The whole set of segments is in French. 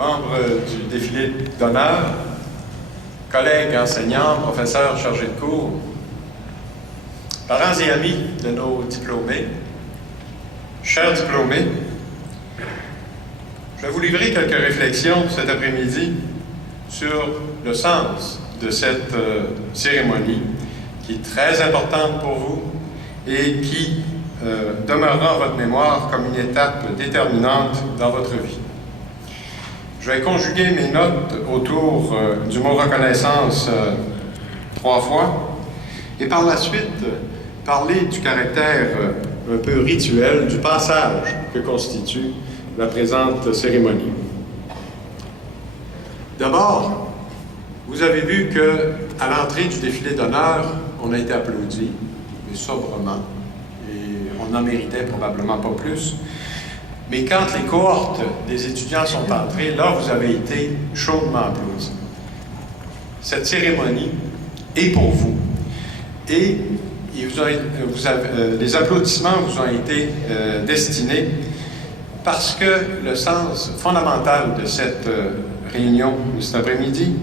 membres du défilé d'honneur, collègues enseignants, professeurs chargés de cours, parents et amis de nos diplômés, chers diplômés, je vais vous livrer quelques réflexions cet après-midi sur le sens de cette cérémonie qui est très importante pour vous et qui demeurera en votre mémoire comme une étape déterminante dans votre vie. Je vais conjuguer mes notes autour du mot reconnaissance 3 fois et par la suite parler du caractère un peu rituel du passage que constitue la présente cérémonie. D'abord, vous avez vu qu'à l'entrée du défilé d'honneur, on a été applaudi, mais sobrement, et on n'en méritait probablement pas plus. Mais quand les cohortes des étudiants sont entrées, là, vous avez été chaudement applaudis. Cette cérémonie est pour vous. Et les applaudissements vous ont été destinés parce que le sens fondamental de cette réunion de cet après-midi,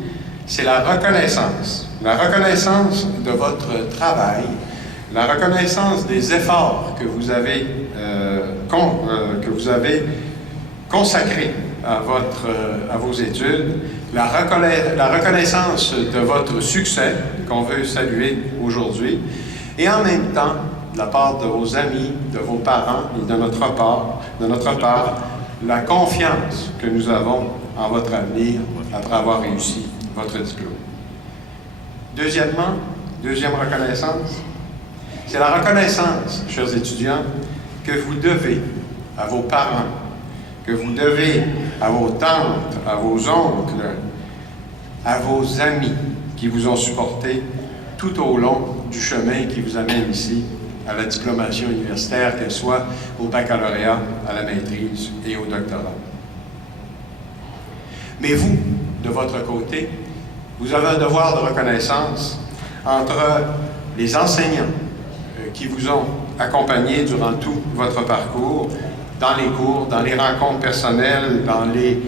c'est la reconnaissance. La reconnaissance de votre travail, la reconnaissance des efforts que vous avez consacrés à vos études, la reconnaissance de votre succès qu'on veut saluer aujourd'hui, et en même temps, de la part de vos amis, de vos parents et de notre part, la confiance que nous avons en votre avenir après avoir réussi votre diplôme. Deuxième reconnaissance, c'est la reconnaissance, chers étudiants, que vous devez à vos parents, que vous devez à vos tantes, à vos oncles, à vos amis qui vous ont supporté tout au long du chemin qui vous amène ici à la diplomation universitaire, qu'elle soit au baccalauréat, à la maîtrise et au doctorat. Mais vous, de votre côté, vous avez un devoir de reconnaissance entre les enseignants qui vous ont accompagné durant tout votre parcours, dans les cours, dans les rencontres personnelles, dans les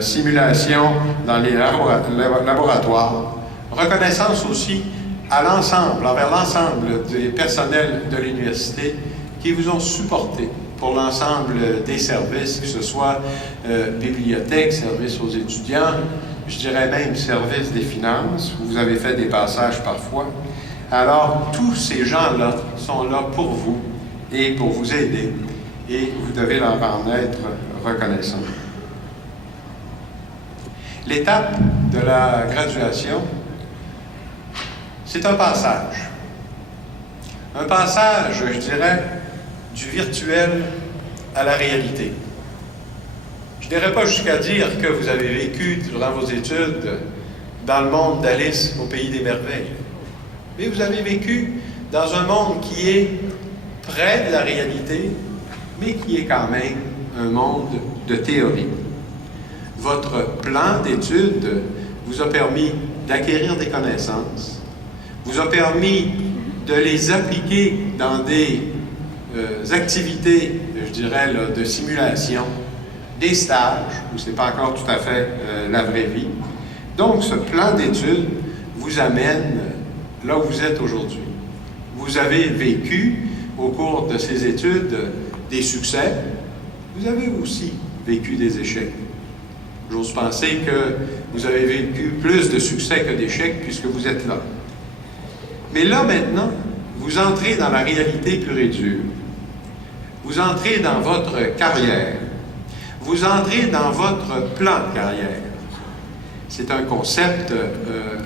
simulations, dans les laboratoires. Reconnaissance aussi envers l'ensemble des personnels de l'université qui vous ont supporté pour l'ensemble des services, que ce soit bibliothèque, service aux étudiants, je dirais même service des finances, où vous avez fait des passages parfois. Alors, tous ces gens-là sont là pour vous et pour vous aider, et vous devez leur en être reconnaissant. L'étape de la graduation, c'est un passage. Un passage, je dirais, du virtuel à la réalité. Je n'irai pas jusqu'à dire que vous avez vécu durant vos études dans le monde d'Alice au pays des merveilles. Mais vous avez vécu dans un monde qui est près de la réalité, mais qui est quand même un monde de théorie. Votre plan d'études vous a permis d'acquérir des connaissances, vous a permis de les appliquer dans des activités, je dirais, là, de simulation, des stages, où ce n'est pas encore tout à fait la vraie vie. Donc, ce plan d'études vous amène là où vous êtes aujourd'hui. Vous avez vécu, au cours de ces études, des succès. Vous avez aussi vécu des échecs. J'ose penser que vous avez vécu plus de succès que d'échecs puisque vous êtes là. Mais là, maintenant, vous entrez dans la réalité pure et dure. Vous entrez dans votre carrière. Vous entrez dans votre plan de carrière. C'est un concept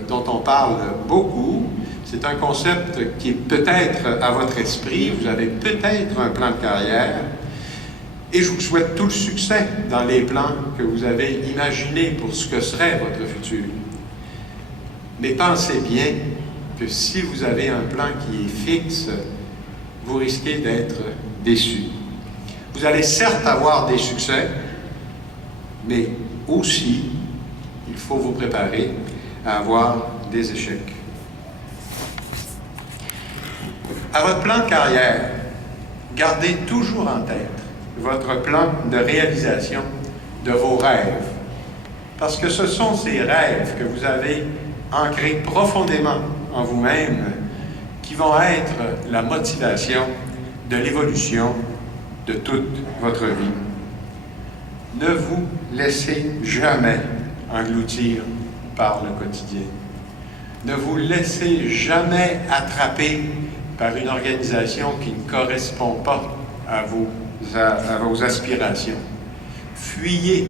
dont on parle beaucoup. C'est un concept qui est peut-être à votre esprit. Vous avez peut-être un plan de carrière. Et je vous souhaite tout le succès dans les plans que vous avez imaginés pour ce que serait votre futur. Mais pensez bien que si vous avez un plan qui est fixe, vous risquez d'être déçu. Vous allez certes avoir des succès, mais aussi, il faut vous préparer à avoir des échecs. À votre plan de carrière, gardez toujours en tête votre plan de réalisation de vos rêves. parce que ce sont ces rêves que vous avez ancrés profondément en vous-même qui vont être la motivation de l'évolution de toute votre vie. Ne vous laissez jamais engloutir par le quotidien. Ne vous laissez jamais attraper par une organisation qui ne correspond pas à vos aspirations. Fuyez